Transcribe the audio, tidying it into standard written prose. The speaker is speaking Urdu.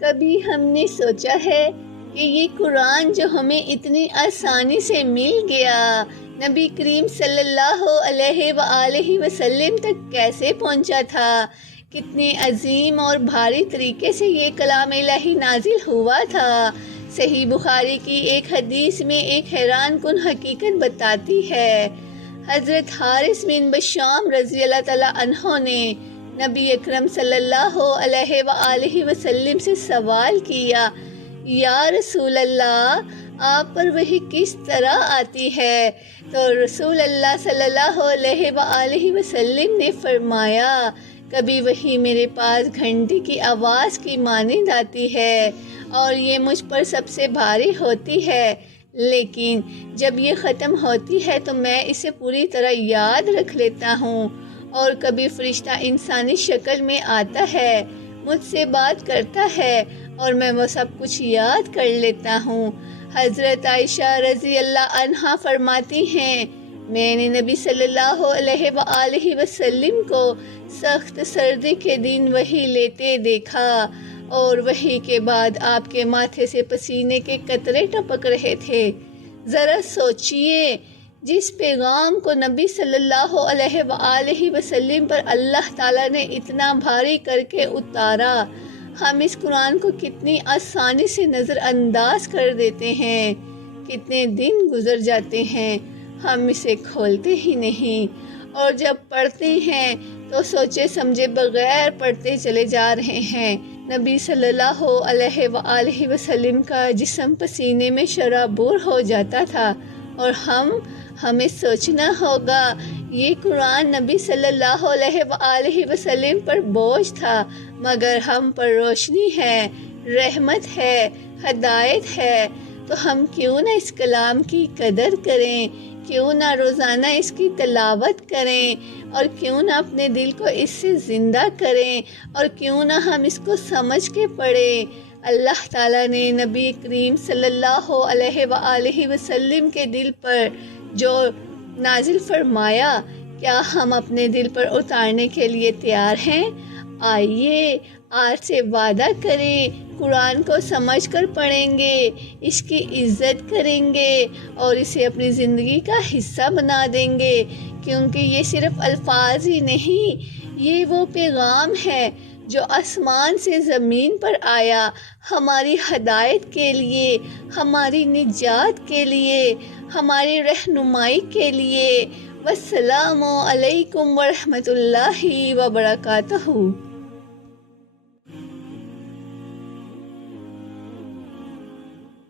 کبھی ہم نے سوچا ہے کہ یہ قرآن جو ہمیں اتنی آسانی سے مل گیا نبی کریم صلی اللہ علیہ وآلہ وسلم تک کیسے پہنچا تھا؟ کتنے عظیم اور بھاری طریقے سے یہ کلام الہی نازل ہوا تھا۔ صحیح بخاری کی ایک حدیث میں ایک حیران کن حقیقت بتاتی ہے۔ حضرت حارث بن بشام رضی اللہ تعالیٰ عنہ نے نبی اکرم صلی اللہ علیہ وآلہ وسلم سے سوال کیا، یا رسول اللہ، آپ پر وحی کس طرح آتی ہے؟ تو رسول اللہ صلی اللہ علیہ وآلہ وسلم نے فرمایا، کبھی وحی میرے پاس گھنٹی کی آواز کی مانند آتی ہے اور یہ مجھ پر سب سے بھاری ہوتی ہے، لیکن جب یہ ختم ہوتی ہے تو میں اسے پوری طرح یاد رکھ لیتا ہوں۔ اور کبھی فرشتہ انسانی شکل میں آتا ہے، مجھ سے بات کرتا ہے اور میں وہ سب کچھ یاد کر لیتا ہوں۔ حضرت عائشہ رضی اللہ عنہا فرماتی ہیں، میں نے نبی صلی اللہ علیہ وآلہ وسلم کو سخت سردی کے دن وحی لیتے دیکھا اور وحی کے بعد آپ کے ماتھے سے پسینے کے قطرے ٹپک رہے تھے۔ ذرا سوچئے، جس پیغام کو نبی صلی اللہ علیہ وآلہ وسلم پر اللہ تعالیٰ نے اتنا بھاری کر کے اتارا، ہم اس قرآن کو کتنی آسانی سے نظر انداز کر دیتے ہیں۔ کتنے دن گزر جاتے ہیں، ہم اسے کھولتے ہی نہیں، اور جب پڑھتے ہیں تو سوچے سمجھے بغیر پڑھتے چلے جا رہے ہیں۔ نبی صلی اللہ علیہ وآلہ وسلم کا جسم پسینے میں شرابور ہو جاتا تھا، اور ہمیں سوچنا ہوگا یہ قرآن نبی صلی اللہ علیہ وآلہ وسلم پر بوجھ تھا، مگر ہم پر روشنی ہے، رحمت ہے، ہدایت ہے، تو ہم کیوں نہ اس کلام کی قدر کریں، کیوں نہ روزانہ اس کی تلاوت کریں، اور کیوں نہ اپنے دل کو اس سے زندہ کریں، اور کیوں نہ ہم اس کو سمجھ کے پڑھیں۔ اللہ تعالیٰ نے نبی کریم صلی اللہ علیہ وآلہ وسلم کے دل پر جو نازل فرمایا، کیا ہم اپنے دل پر اتارنے کے لیے تیار ہیں؟ آئیے آج سے وعدہ کریں، قرآن کو سمجھ کر پڑھیں گے، اس کی عزت کریں گے اور اسے اپنی زندگی کا حصہ بنا دیں گے، کیونکہ یہ صرف الفاظ ہی نہیں، یہ وہ پیغام ہے جو آسمان سے زمین پر آیا، ہماری ہدایت کے لیے، ہماری نجات کے لیے، ہماری رہنمائی کے لیے۔ والسلام علیکم ورحمۃ اللہ وبرکاتہ۔